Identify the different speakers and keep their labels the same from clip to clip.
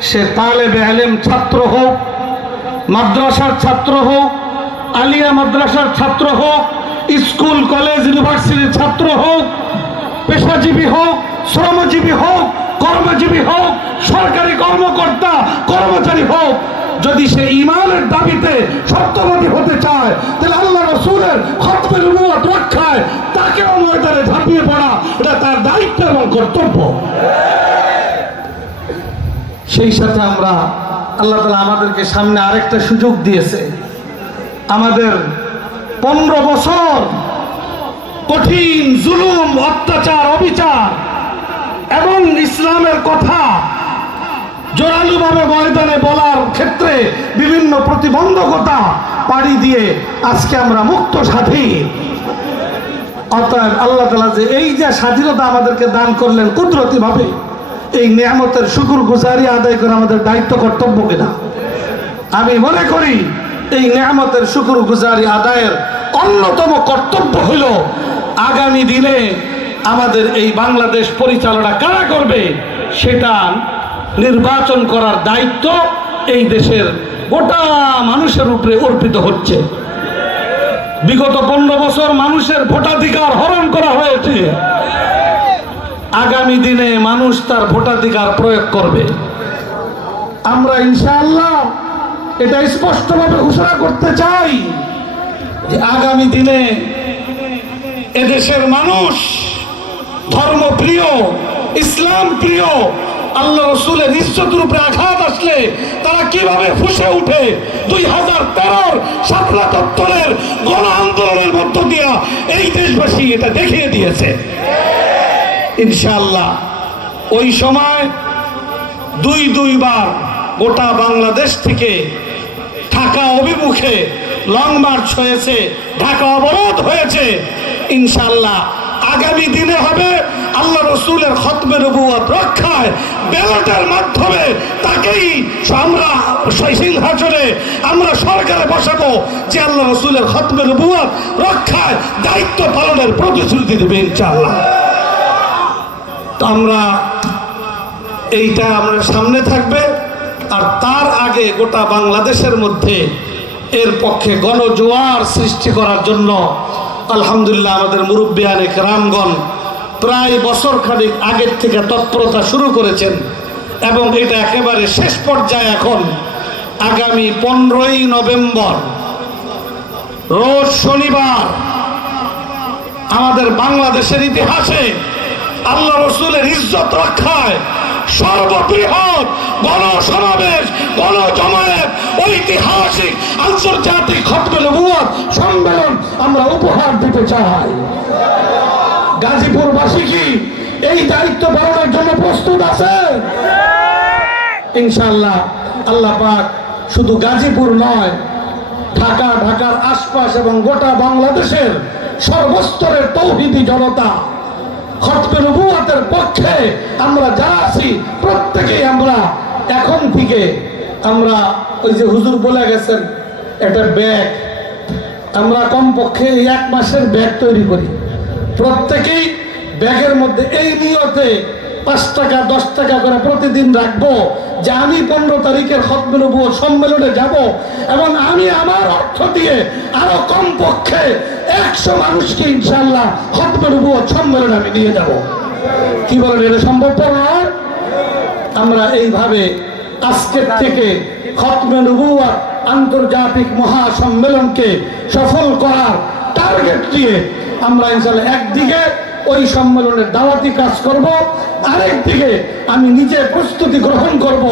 Speaker 1: সে তালেবে আলেম ছাত্র হোক, মাদ্রাসার ছাত্র হোক, আলিয়া মাদ্রাসার ছাত্র হোক, স্কুল, কলেজ, ইউনিভার্সিটির ছাত্র হোক, পেশাজীবী হোক, শ্রমজীবী হোক, কর্মজীবী হোক, সরকারি কর্মকর্তা, কর্মচারী হোক, যদি সে ইমানের দাবিতে সত্যবাদী হতে চায়, তাহলে আল্লাহ রসুলের খতমের অনুমত রক্ষায় তাকেও ময়দানে ঝাঁপিয়ে পড়া, এটা তার দায়িত্ব এবং কর্তব্য। সেই সাথে আমরা আল্লাহ তালা আমাদেরকে সামনে আরেকটা সুযোগ দিয়েছে। আমাদের পনেরো বছর কঠিন জুলুম, অত্যাচার, অবিচার এবং ইসলামের কথা জোরালুভাবে ময়দানে বলার ক্ষেত্রে বিভিন্ন প্রতিবন্ধকতা পাড়ি দিয়ে আজকে আমরা মুক্ত স্বাধীন অতএব আল্লাহ তালা যে এই যে স্বাধীনতা আমাদেরকে দান করলেন কুদরতি ভাবে এই নিয়ামতের শুকুর গুজারি আদায় করে আমাদের দায়িত্ব, কর্তব্য কিনা? আমি মনে করি এই নিয়ামতের শুকুর গুজারি আদায়ের অন্যতম কর্তব্য হইল আগামী দিনে আমাদের এই বাংলাদেশ পরিচালনা কারা করবে সেটা নির্বাচন করার দায়িত্ব এই দেশের গোটা মানুষের উপরে অর্পিত হচ্ছে। বিগত পনেরো বছর মানুষের ভোটাধিকার হরণ করা হয়েছে। আগামী দিনে মানুষ তার ভোটাধিকার প্রয়োগ করবে। আমরা ইনশাআল্লাহ এটা স্পষ্টভাবে ঘোষণা করতে চাই যে আগামী দিনে এদেশের মানুষ ধর্মপ্রিয় ইসলাম প্রিয় আল্লাহ রসুলের ইজ্জতের উপরে আঘাত আসলে তারা কীভাবে ফুসে উঠে? দুই হাজার তেরোর সাতলা তত্তরের গণ আন্দোলনের মধ্য দিয়া এই দেশবাসী এটা দেখিয়ে দিয়েছে। ইনশাল্লাহ ওই সময় দুই দুইবার গোটা বাংলাদেশ থেকে ঢাকা অভিমুখে লং মার্চ হয়েছে, ঢাকা অবরোধ হয়েছে। ইনশাল্লাহ আগামী দিনে হবে আল্লাহ রসুলের খতমের নবুয়াত রক্ষায় ব্যালটের মাধ্যমে তাকেই আমরা সিংহাসনে আমরা সরকারে বসাবো যে আল্লাহ রসুলের খতমের নবুয়াত রক্ষায় দায়িত্ব পালনের প্রতিশ্রুতি দেবে ইনশাল্লাহ তো আমরা এইটা আমরা সামনে থাকবে। আর তার আগে গোটা বাংলাদেশের মধ্যে এর পক্ষে গণজোয়ার সৃষ্টি করার জন্য আলহামদুলিল্লাহ আমাদের মুরব্বিয়ানে রামগণ প্রায় বছর খানিক আগের থেকে তৎপরতা শুরু করেছেন এবং এটা একেবারে শেষ পর্যায়ে এখন আগামী পনেরোই নভেম্বর, রোজ শনিবার আমাদের বাংলাদেশের ইতিহাসে আল্লাহ রসুলের ইজ্জত রক্ষায় সর্ববৃহৎ গণসমাবেশ, গণজমায়েত, ঐতিহাসিক, আন্তর্জাতিক খতমে নবুয়ত সম্মেলন আমরা উপহার দিতে চাই। গাজীপুরবাসী কি এই দায়িত্ব পালনের জন্য প্রস্তুত আছে? ইনশাল্লাহ আল্লাহ পাক শুধু গাজীপুর নয়, ঢাকা, ঢাকার আশপাশ এবং গোটা বাংলাদেশের সর্বস্তরের তৌহিদি জনতা খতমে নবুয়াতের পক্ষে আমরা যা আছি, প্রত্যেকেই আমরা এখন থেকে আমরা ওই যে হুজুর বলে গেছেন একটা ব্যাগ। আমরা কমপক্ষে এক মাসের ব্যাগ তৈরি করি। প্রত্যেকেই ব্যাগের মধ্যে এই নিয়তে পাঁচ টাকা, দশ টাকা করে প্রতিদিন রাখব। যে আমি পনেরো তারিখের নবুয়ত সম্মেলনে যাব এবং আমি আমার অর্থ দিয়ে আরও কমপক্ষে একশো মানুষকে ইনশাল্লাহ নবুয়ত সম্মেলনে আমি নিয়ে যাব। কি বলেন, এটা সম্ভবপর নয়? আমরা এইভাবে আজকের থেকে খতমে নবুয়াত আন্তর্জাতিক মহাসম্মেলনকে সফল করার টার্গেট দিয়ে আমরা ইনশাল্লাহ একদিকে ওই সম্মেলনের দাওয়াতি কাজ করব আরেকদিকে আমি নিজে প্রস্তুতি গ্রহণ করব।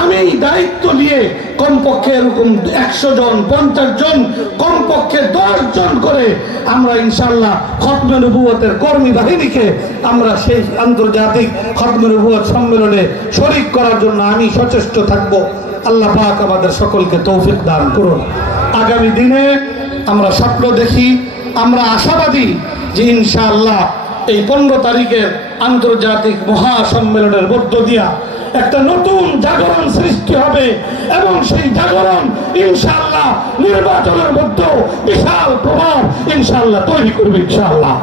Speaker 1: আমি দায়িত্ব নিয়ে কমপক্ষে এরকম একশো জন, পঞ্চাশ জন, কমপক্ষে দশ জন করে আমরা ইনশাল্লাহ খতমে নবুয়তের কর্মী বাহিনীকে আমরা সেই আন্তর্জাতিক খতমে সম্মেলনে শরিক করার জন্য আমি সচেষ্ট থাকব। আল্লাহ পাক আমাদের সকলকে তৌফিক দান করুন। আগামী দিনে আমরা স্বপ্ন দেখি, আমরা আশাবাদী যে ইনশাআল্লাহ এই পনেরো তারিখের আন্তর্জাতিক মহাসম্মেলনের মধ্য দিয়া একটা নতুন জাগরণ সৃষ্টি হবে এবং সেই জাগরণ ইনশাল্লাহ নির্বাচনের মধ্যেও বিশাল প্রভাব ইনশাল্লাহ তৈরি করবে ইনশাআল্লাহ।